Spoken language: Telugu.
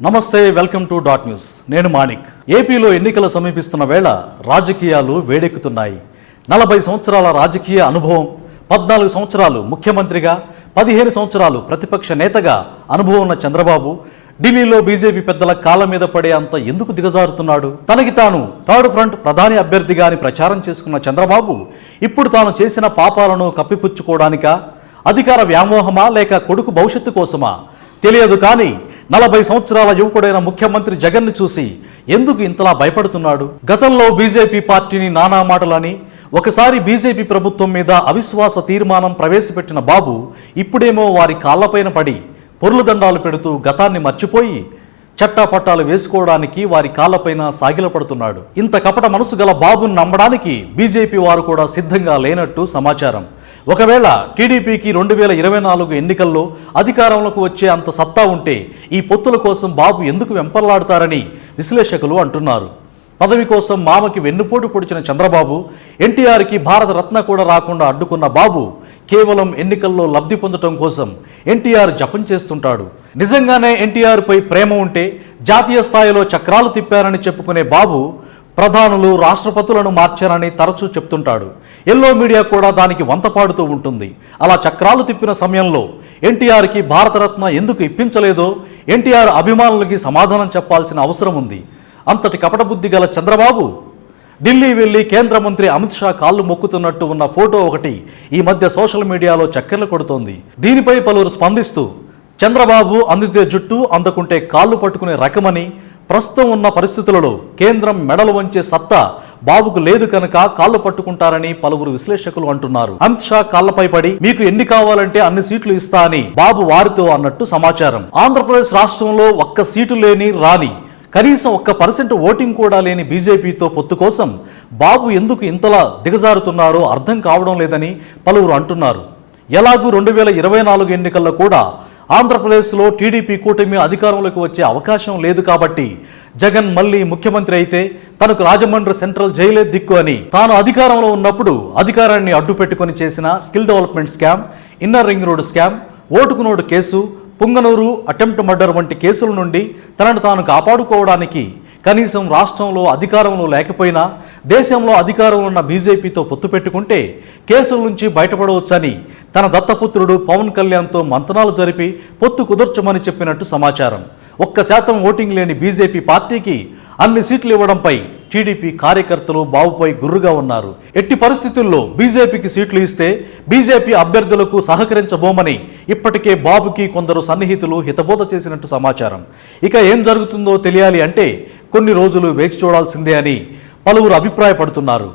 నమస్తే వెల్కమ్ టు డాట్ న్యూస్. నేను మాణిక్. ఏపీలో ఎన్నికలు సమీపిస్తున్న వేళ రాజకీయాలు వేడెక్కుతున్నాయి. నలభై సంవత్సరాల రాజకీయ అనుభవం పద్నాలుగు సంవత్సరాలు ముఖ్యమంత్రిగా పదిహేను సంవత్సరాలు ప్రతిపక్ష నేతగా అనుభవం ఉన్న చంద్రబాబు ఢిల్లీలో బీజేపీ పెద్దల కాళ్ళ మీద పడే అంత ఎందుకు దిగజారుతున్నాడు? తనకి తాను థర్డ్ ఫ్రంట్ ప్రధాని అభ్యర్థిగా అని ప్రచారం చేసుకున్న చంద్రబాబు ఇప్పుడు తాను చేసిన పాపాలను కప్పిపుచ్చుకోవడానికా? అధికార వ్యామోహమా లేక కొడుకు భవిష్యత్తు కోసమా? తెలియదు కానీ నలభై సంవత్సరాల యువకుడైన ముఖ్యమంత్రి జగన్ను చూసి ఎందుకు ఇంతలా భయపడుతున్నాడు? గతంలో బీజేపీ పార్టీని నానా మాటలని ఒకసారి బీజేపీ ప్రభుత్వం మీద అవిశ్వాస తీర్మానం ప్రవేశపెట్టిన బాబు ఇప్పుడేమో వారి కాళ్ళపైన పడి పొర్లుదండాలు పెడుతూ గతాన్ని మర్చిపోయి చట్టాపట్టాలు వేసుకోవడానికి వారి కాళ్ళపైన సాగిలపడుతున్నాడు. ఇంత కపట మనసు గల బాబును నమ్మడానికి బీజేపీ వారు కూడా సిద్ధంగా లేనట్టు సమాచారం. ఒకవేళ టీడీపీకి రెండు వేల ఇరవై నాలుగు ఎన్నికల్లో అధికారంలోకి వచ్చే అంత సత్తా ఉంటే ఈ పొత్తుల కోసం బాబు ఎందుకు వెంపర్లాడతారని విశ్లేషకులు అంటున్నారు. పదవి కోసం మామకి వెన్నుపోటు పొడిచిన చంద్రబాబు ఎన్టీఆర్కి భారతరత్న కూడా రాకుండా అడ్డుకున్న బాబు కేవలం ఎన్నికల్లో లబ్ధి పొందటం కోసం ఎన్టీఆర్ జపం చేస్తుంటాడు. నిజంగానే ఎన్టీఆర్ పై ప్రేమ ఉంటే జాతీయ స్థాయిలో చక్రాలు తిప్పారని చెప్పుకునే బాబు ప్రధానులు రాష్ట్రపతులను మార్చారని తరచూ చెప్తుంటాడు. ఎల్లో మీడియా కూడా దానికి వంతపాడుతూ ఉంటుంది. అలా చక్రాలు తిప్పిన సమయంలో ఎన్టీఆర్కి భారతరత్న ఎందుకు ఇప్పించలేదో ఎన్టీఆర్ అభిమానులకి సమాధానం చెప్పాల్సిన అవసరం ఉంది. అంతటి కపటబుద్ధి గల చంద్రబాబు ఢిల్లీ వెళ్ళి కేంద్ర మంత్రి అమిత్ షా కాళ్ళు మొక్కుతున్నట్టు ఉన్న ఫోటో ఒకటి ఈ మధ్య సోషల్ మీడియాలో చక్కెర్లు కొడుతోంది. దీనిపై పలువురు స్పందిస్తూ చంద్రబాబు అందితే జుట్టు అందుకుంటే కాళ్ళు పట్టుకునే రకమని ప్రస్తుతం ఉన్న పరిస్థితులలో కేంద్రం మెడలు వంచే సత్తా బాబుకు లేదు కనుక కాళ్ళు పట్టుకుంటారని పలువురు విశ్లేషకులు అంటున్నారు. అమిత్ షా కాళ్ళపై పడి మీకు ఎన్ని కావాలంటే అన్ని సీట్లు ఇస్తా అని బాబు వారితో అన్నట్టు సమాచారం. ఆంధ్రప్రదేశ్ రాష్ట్రంలో ఒక్క సీటు లేని రాని కనీసం ఒక్క పర్సెంట్ ఓటింగ్ కూడా లేని బీజేపీతో పొత్తు కోసం బాబు ఎందుకు ఇంతలా దిగజారుతున్నారో అర్థం కావడం లేదని పలువురు అంటున్నారు. ఎలాగూ రెండు వేల ఇరవై నాలుగు ఎన్నికల్లో కూడా ఆంధ్రప్రదేశ్లో టీడీపీ కూటమి అధికారంలోకి వచ్చే అవకాశం లేదు కాబట్టి జగన్ మళ్ళీ ముఖ్యమంత్రి అయితే తనకు రాజమండ్రి సెంట్రల్ జైలే దిక్కు అని తాను అధికారంలో ఉన్నప్పుడు అధికారాన్ని అడ్డుపెట్టుకుని చేసిన skill development scam inner ring road scam ఓటుకు note case Punganur attempt murder వంటి కేసుల నుండి తనను తాను కాపాడుకోవడానికి కనీసం రాష్ట్రంలో అధికారంలో లేకపోయినా దేశంలో అధికారంలో ఉన్న బీజేపీతో పొత్తు పెట్టుకుంటే కేసుల నుంచి బయటపడవచ్చని తన దత్తపుత్రుడు పవన్ కళ్యాణ్తో మంతనాలు జరిపి పొత్తు కుదర్చమని చెప్పినట్టు సమాచారం. ఒక్క శాతం ఓటింగ్ లేని బీజేపీ పార్టీకి అన్ని సీట్లు ఇవ్వడంపై టీడీపీ కార్యకర్తలు బాబుపై గుర్రుగా ఉన్నారు. ఎట్టి పరిస్థితుల్లో బీజేపీకి సీట్లు ఇస్తే బీజేపీ అభ్యర్థులకు సహకరించబోమని ఇప్పటికే బాబుకి కొందరు సన్నిహితులు హితబోధ చేసినట్టు సమాచారం. ఇక ఏం జరుగుతుందో తెలియాలి అంటే కొన్ని రోజులు వేచి చూడాల్సిందే అని పలువురు అభిప్రాయపడుతున్నారు.